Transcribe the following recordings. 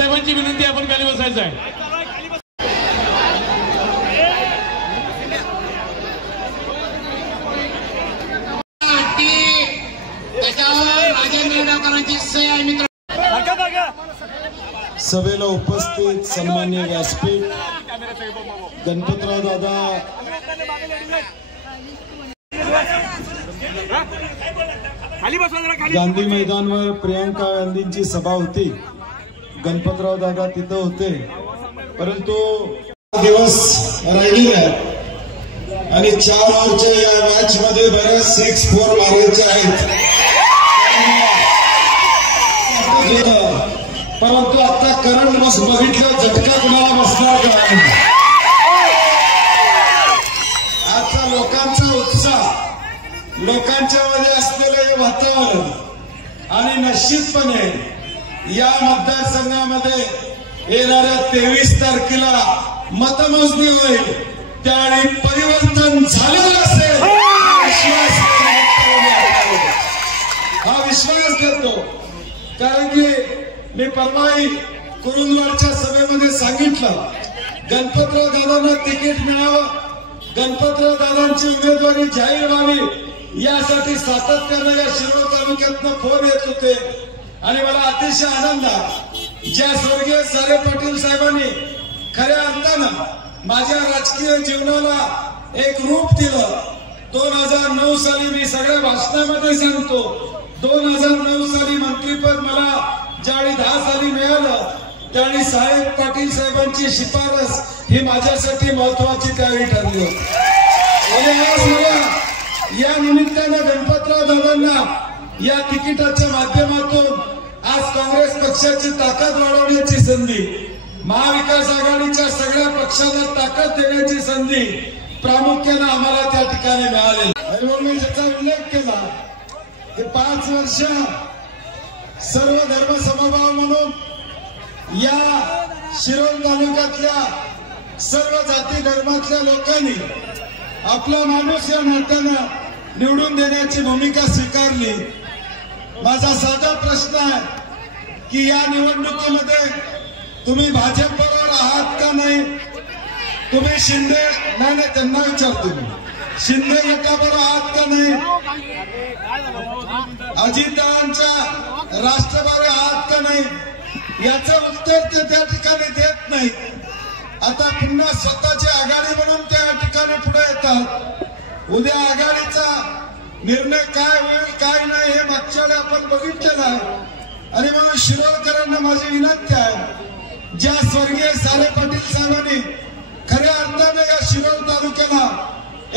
साहेबांची विनंती, आपण खाली बसायचं आहे. सभेला उपस्थित सन्मान्य व्यासपीठ गणपतराव दादा, गांधी मैदानवर प्रियंका गांधींची सभा होती. गणपतराव दादा तिथं होते, परंतु दिवस राहिलेले आहेत आणि 4 ओव्हरच्या या मॅच मध्ये बऱ्याच 6-4 मारायचे आहेत. परंतु आता करंट बस बघितलं, झटका कुणाला बसणार का? आता लोकांचा उत्साह, लोकांच्या मध्ये असलेलं हे वातावरण आणि निश्चितपणे या मतदारसंघामध्ये येणाऱ्या 23 तारखेला मतमोजणी होईल, त्यावेळी परिवर्तन झालेलं असेल हा विश्वास देतो. कारण की मी परवाही कुरुंदवाडच्या सभेमध्ये सांगितलं, गणपतराव दादांना तिकीट मिळावं, गणपतराव दादांची उमेदवारी जाहीर व्हावी यासाठी सातत्यानं या शिरोळ तालुक्यातनं फोन येत होते. आणि मला अतिशय आनंद आहे, ज्या स्वर्गीय सारे पाटील साहेबांनी खऱ्या अर्थानं माझ्या राजकीय जीवनाला एक रूप दिलं. 2009 साली मी सगळ्या भाषणामध्ये सांगतो, 2009 साली मंत्रीपद मला ज्यावेळी 10 साली मिळालं, त्यावेळी साहेब पाटील साहेबांची शिफारस ही माझ्यासाठी महत्वाची त्यावेळी ठरली होती. आणि आज मला या निमित्तानं गणपतराव दादांना या तिकिटाच्या माध्यमातून आज काँग्रेस पक्षाची ताकद वाढवण्याची संधी, महाविकास आघाडीच्या सगळ्या पक्षाला ताकद देण्याची संधी प्रामुख्यानं आम्हाला त्या ठिकाणी मिळाली. आणि मग मी ज्याचा उल्लेख केला की 5 वर्ष सर्व धर्म समभाव म्हणून या शिरोळ तालुक्यातल्या सर्व जाती धर्मातल्या लोकांनी आपला माणूस या नात्यानं निवडून देण्याची भूमिका स्वीकारली. माझा साधा प्रश्न आहे की या निवडणुकीमध्ये तुम्ही भाजपबरोबर आहात का नाही? तुम्ही शिंदे नाही, त्यांना विचारतो मी, शिंदे गटाबरोबर आहात का नाही? अजितदादांच्या राष्ट्रवादी आहात का नाही? याचं उत्तर ते त्या ठिकाणी देत नाही. आता पुन्हा स्वतःची आघाडी म्हणून त्या ठिकाणी पुढे येतात. उद्या आघाडीचा निर्णय काय होईल काय नाही हे मागच्या वेळी आपण बघितलेलं आहे. आणि म्हणून शिरोळकरांना माझी विनंती आहे, ज्या स्वर्गीय सारे पाटील साहेबांनी खऱ्या अर्थाने या शिरोळ तालुक्याला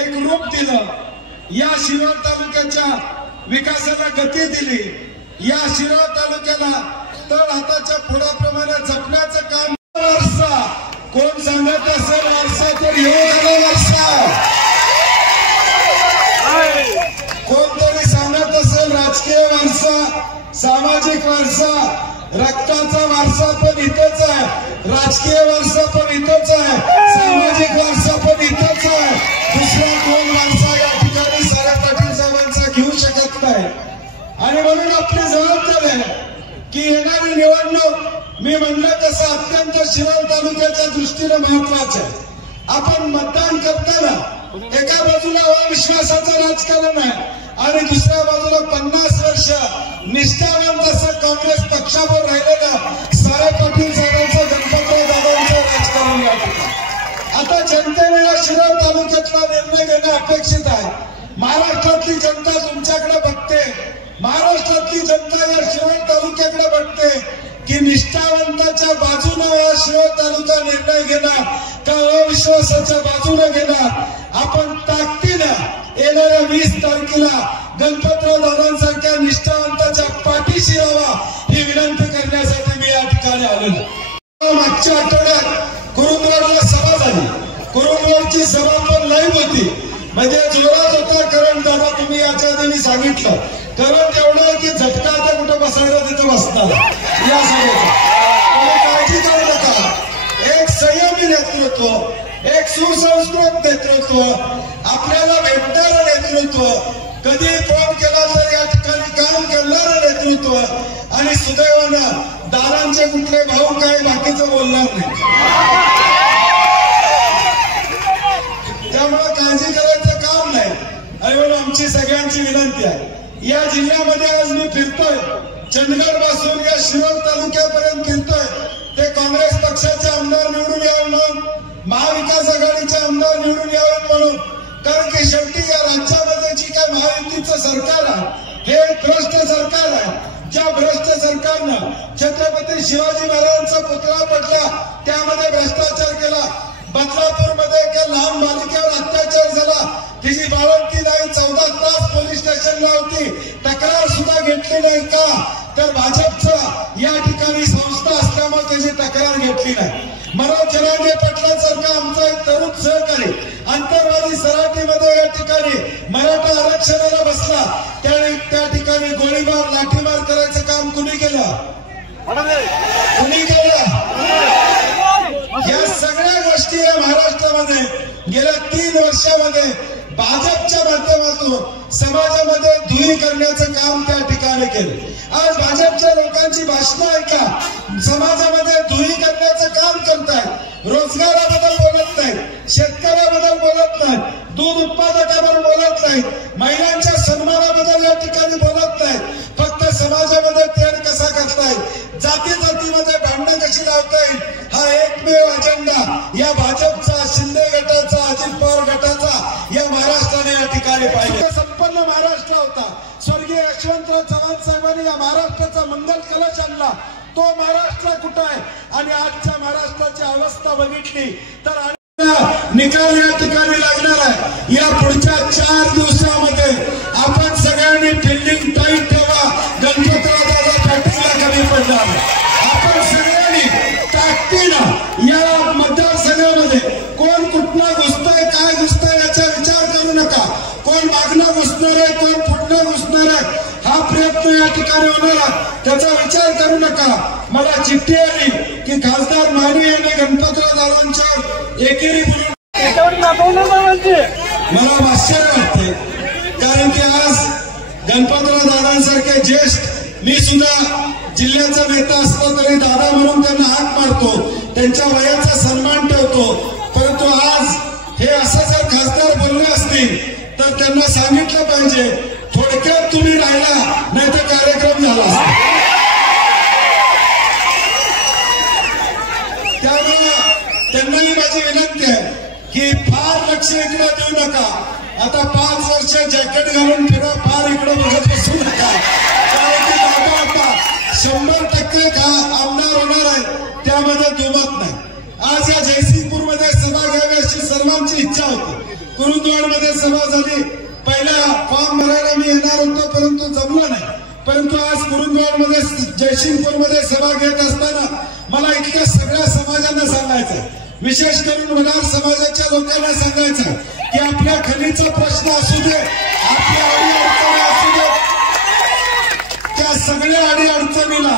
एक रूप दिलं, या शिरोळ तालुक्याच्या विकासाला गती दिली, या शिरोळ तालुक्याला तळ हाताच्या पुढाप्रमाणे जपण्याचं काम. वारसा कोण सांगत असेल वारसा तर हे झाला वारसा. कोणतरी सांगत असेल राजकीय वारसा, सामाजिक वारसा, रक्ताचा वारसा पण इथंच आहे, राजकीय वारसा पण इथंच आहे, सामाजिक वारसा पण इथंच आहे. दुसरा कोण वारसा या ठिकाणी सारे पाटील साहेबांचा घेऊ शकत नाही. आणि म्हणून आपली जबाबदारी आहे की येणारी निवडणूक मी म्हणलं तसं अत्यंत शिरोळ तालुक्याच्या दृष्टीनं महत्वाचं आहे. आपण मतदान करताना एका बाजूला अविश्वासाचं राजकारण आहे आणि दुसऱ्या बाजूला 50 वर्ष निष्ठावंत असं काँग्रेस पक्षावर राहिलेलं सारे पाटील साहेबांचं, गणपतराव दादांचं राजकारण आहे. आता जनतेने या शिरोळ तालुक्यातला निर्णय घेणं अपेक्षित आहे. महाराष्ट्रातली जनता तुमच्याकडे बघते, महाराष्ट्रातली जनता या शिरोळ तालुक्याकडे बघते की निष्ठावंताच्या बाजूने हा शिरोळ तालुका निर्णय घेणार का अविश्वासाच्या बाजूने घेणार. आपण ताकदीनं येणाऱ्या 20 तारखेला गणपतराव दादांसारख्या निष्ठावंताच्या पाठीशी राहावा ही विनंती करण्यासाठी मी या ठिकाणी आलेलो. मागच्या आठवड्यात कुरुंदवाडला सभा झाली. कुरुंदवाडची सभा पण लाईव्ह होती, म्हणजे जोरात होता करंट. दादा तुम्ही याच्या आधी सांगितलं करंट एवढं आहे की झटका आता कुठं बसायला तिथं बसणार या सभेचा. काळजी करू नका. एक संयमी नेतृत्व, एक सुसंस्कृत नेतृत्व, आपल्याला भेटणारं नेतृत्व, कधी फोन केला तर या ठिकाणी काम करणारं नेतृत्व आणि सुदैवानं दादांचे कुठले भाऊ काय बाकीचं बोलणार नाही. त्यामुळे काळजी करायचं काम नाही. आणि म्हणून आमची सगळ्यांची विनंती आहे, या जिल्ह्यामध्ये आज मी फिरतोय, चंदगड पासून या शिरोळ तालुक्यापर्यंत फिरतोय, ते काँग्रेस पक्षाचे आमदार निवडून यावे म्हणून, महाविकास आघाडीचे आमदार निवडून यावे म्हणून. कारण की शेवटी या राज्यामध्ये जी काय महायुतीचं सरकार आहे हे भ्रष्ट सरकार आहे. ज्या भ्रष्ट सरकारनं छत्रपती शिवाजी महाराजांचा पुतळा पडला त्यामध्ये भ्रष्टाचार केला. बदलापूरमध्ये एका लहान बालिकेवर अत्याचार झाला, तिची बाळंती नाही, 14 तास पोलीस स्टेशनला होती, तक्रार सुद्धा घेतली नाही. का तर भाजपचं या ठिकाणी संस्था असल्यामुळे त्याची तक्रार घेतली नाही. मनोज जरांगे पाटलांसारखा आमचा एक तरुण सहकारी अंतरवादी सराटीमध्ये या ठिकाणी मराठा आरक्षणाला बसला, त्या ठिकाणी गोळीबार लाठीमार करायचं काम कुणी केलं? कुणी केलं? या सगळ्या गोष्टी या महाराष्ट्रामध्ये गेल्या 3 वर्षामध्ये भाजपच्या माध्यमातून समाजामध्ये धुळी करण्याचं काम त्या ठिकाणी केलं. आज भाजपच्या लोकांची भाषणं ऐका, समाजामध्ये धुळी करण्याचं काम करतायत. रोजगाराबद्दल बोलत नाहीत, शेतकऱ्याबद्दल बोलत नाहीत, दूध उत्पादकाबद्दल बोलत नाहीत, महिलांच्या सन्मानाबद्दल या ठिकाणी बोलत नाहीत. फक्त समाजामध्ये तेढ कसा करतायत, जाती जातीमध्ये भांडणं कशी लावता येईल, हा एकमेव अजेंडा या भाजपचा, शिंदे गटाचा, अजित पवार गटाचा या महाराष्ट्राने या ठिकाणी पाहिजे. संपन्न महाराष्ट्र होता. स्वर्गीय यशवंतराव चव्हाण साहेबांनी या महाराष्ट्राचा मंगल कलश आणला. तो महाराष्ट्र कुठं आहे? आणि आजच्या महाराष्ट्राची अवस्था बघितली तर निकाल या ठिकाणी लागणार आहे. या पुढच्या 4 दिवसामध्ये आपण सगळ्यांनी फिल्डिंग टाईट ठेवा. गणपतराव दादा पाटीलला कमी पडणार. आपण सगळ्यांनी ताकदीनं या मतदारसंघामध्ये कोण कुठनं घुसतंय, काय घुसतंय याचा विचार करू नका. कोण मागणं घुसणार आहे, कोण पुढनं घुसणार आहे, हा प्रयत्न या ठिकाणी होणार आहे, त्याचा विचार करू नका. मला चिठ्ठी आली की खासदार माने यांनी गणपतराव दादांच्या एकेरी बोलून मला आश्चर्य वाटते. कारण की आज गणपतराव दादांसारखे ज्येष्ठ, मी सुद्धा जिल्ह्याचा नेता असतो तरी दादा म्हणून त्यांना हाक मारतो, त्यांच्या वयाचा सन्मान ठेवतो. परंतु आज हे असं जर खासदार बोलले असतील तर त्यांना सांगितलं पाहिजे, थोडक्यात तुम्ही राहिला नाही तर कार्यक्रम झाला असता. त्यामुळे त्यांनाही माझी विनंती आहे की फार लक्ष इकडे देऊ नका. आता 5 वर्ष जॅकेट घालून फिरा, फार इकडे बघत बसू नका. कारण की दादा आता 100% आमदार होणार आहे, त्यामध्ये दुमत नाही. आज या जयसिंगपूरमध्ये सभा घ्यावी अशी सर्वांची इच्छा होती. कुरुंदवाडमध्ये सभा झाली, पहिला फॉर्म भरायला मी येणार होतो परंतु जमलं नाही. परंतु आज कुरुंदवाडमध्ये जयसिंगपूरमध्ये सभा घेत असताना मला इथल्या सगळ्या समाजांना सांगायचं, विशेष करून वडार समाजाच्या लोकांना सांगायचं की आपल्या खनिचा प्रश्न असू दे, आपल्या अडीअडचणी असू दे, त्या सगळ्या अडीअडचणीला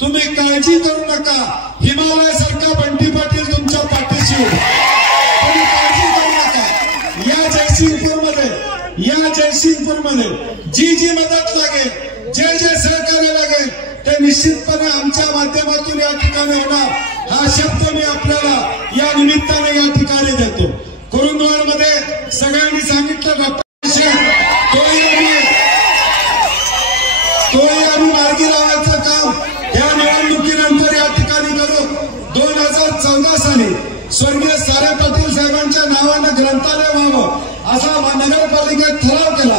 तुम्ही काळजी करू नका. हिमालयासारखा बंटी पाटील तुमच्या पाठीशी होईल. तुम्ही काळजी करू नका. या जयसिंगपूरमध्ये जी मदत लागेल, जे सहकार्य लागेल ते निश्चितपणे आमच्या माध्यमातून या ठिकाणी होणार. हा शब्द मी आपल्याला या निमित्ताने या ठिकाणी देतो. कुरुंदवाडमध्ये सगळ्यांनी सांगितलं डॉक्टर तोही आम्ही मार्गी लावण्याचं काम या निवडणुकीनंतर या ठिकाणी करू. 2014 साली स्वर्गीय सारे पाटील साहेबांच्या नावानं ग्रंथालय व्हावं असा नगरपालिकेत ठराव केला.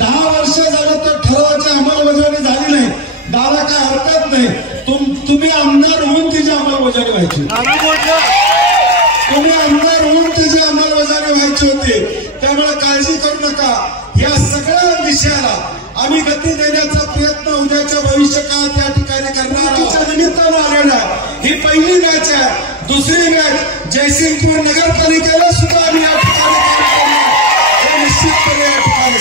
10 वर्ष झालं तर ठरावाची अंमलबजावणी झाली नाही. दादा काय हरकत नाही, तुम्ही आमदार होऊन तिची अंमलबजावणी व्हायची, तुम्ही आमदार होऊन तिची अंमलबजावणी व्हायची होती. त्यामुळे काळजी करू नका. या सगळ्या विषयाला आम्ही गती देण्याचा प्रयत्न उद्याच्या भविष्य काळात या ठिकाणी करणार आहोत. निमित्तानं आलेला ही पहिली मॅच आहे. दुसरी मॅच जयसिंगपूर नगरपालिकेला सुद्धा आम्ही या ठिकाणी हे निश्चितपणे या ठिकाणी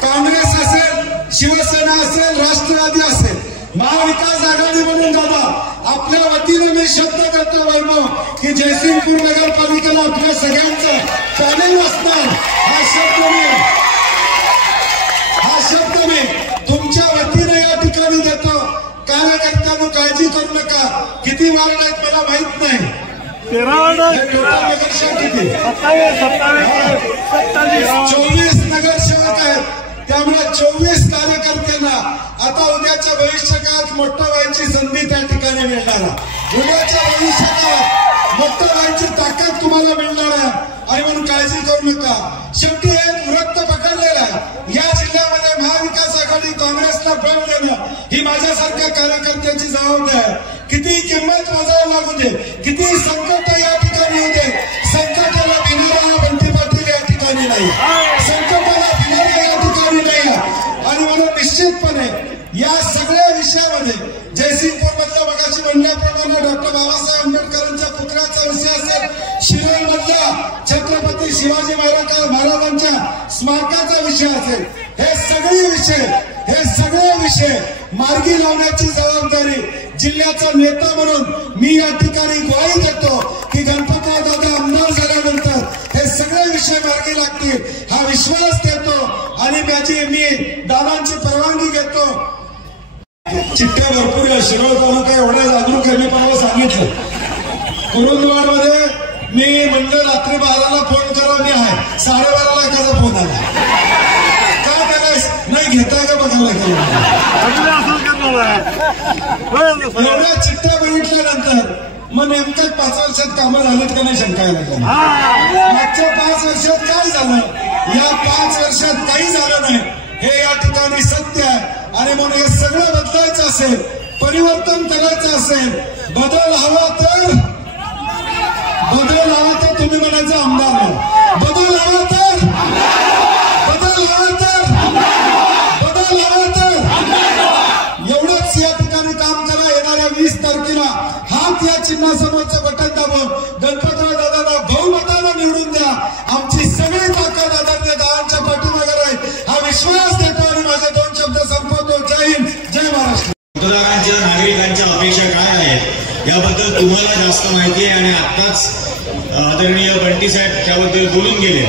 काँग्रेस असेल, शिवसेना असेल, राष्ट्रवादी असेल, महाविकास आघाडी म्हणून दादा आपल्या वतीने मी शब्द करतो वैभव की जयसिंगपूर नगरपालिकेला आपल्या सगळ्यांचं पॅनल असणार. हा शब्द मी तुमच्या वतीने या ठिकाणी देतो. कारण कार्यकर्त्यांनो काळजी करू नका. किती वार्ड आहेत मला माहित नाही. 13 वार्ड, टोटल नगरसेवक किती? 27 24 नगरसेवक आहेत. त्यामुळे 24 कार्यकर्त्यांना आता उद्याच्या भविष्यकाळात मोठं व्हायची संधी त्या ठिकाणी मिळणार आहे. उद्याच्या भविष्यकाळात मोठं व्हायची ताकद तुम्हाला मिळणार आहे आणि म्हणून काळजी करू नका. शेवटी एक वृत्त पकडलेलं आहे. या जिल्ह्यामध्ये महाविकास आघाडी काँग्रेसला बळ देणं ही माझ्यासारख्या कार्यकर्त्याची जबाबदारी आहे. किती किंमत मोजावी लागू दे, किती संकट या ठिकाणी येऊ दे, संकटाला भिणारा बंटी पाटील या ठिकाणी नाही, संकटाला भिणारा या ठिकाणी नाही. आणि म्हणून निश्चितपणे या सगळ्या विषयामध्ये जयसिंगपूर मधल्या मगाशी म्हणल्याप्रमाणे डॉक्टर बाबासाहेब आंबेडकरांच्या पुतळ्याचा विषय असेल, शिरोळ मधला छत्रपती शिवाजी महाराजांच्या स्मारकाचा विषय असेल, हे सगळे विषय मार्गी लावण्याची जबाबदारी जिल्ह्याचा नेता म्हणून मी या ठिकाणी ग्वाही देतो की गणपतराव दादा आमदार झाल्यानंतर हे सगळे विषय मार्गी लागतील हा विश्वास देतो. आणि मी दादांची परवानगी घेतो. चिठ्ठ्या भरपूर आहे. शिरोळ तालुका एवढा जागरूक आहे. मी परवा सांगितलं कुरुंदवाडमध्ये मी म्हणलं रात्री 12ला फोन करा, मी आहे. 12:30 एखादा फोन आला. काय करायचं नाही घेताय का बघायला एवढ्या चिठ्ठ्या बघितल्यानंतर मग नेमकं 5 वर्षात कामं झालीत का नाही शंकायला लागलं. मागच्या 5 वर्षात काय झालं, या 5 वर्षात काही झालं नाही हे या ठिकाणी सत्य आहे. आणि म्हणून हे सगळं बदलायचं असेल, परिवर्तन करायचं असेल, बदल हवा तर तुम्ही म्हणायचं आमदार नाही, बदल हवा तर एवढंच या ठिकाणी काम करा. येणाऱ्या 20 तारखेला हात या चिन्हासमोरचं बटन दाबून गणपतराव दादांना बहुमतानं निवडून द्या. आमची सगळी ताकद आदरणीय दादांच्या पाठीमागे राहील हा विश्वास देतो आणि माझे 2 शब्द संपवतो. जय हिंद, जय महाराष्ट्र. मतदारांच्या नागरिकांच्या अपेक्षा काय आहेत याबद्दल तुम्हाला जास्त माहिती आहे आणि आत्ताच आदरणीय बंटी साहेब त्याबद्दल बोलून गेले.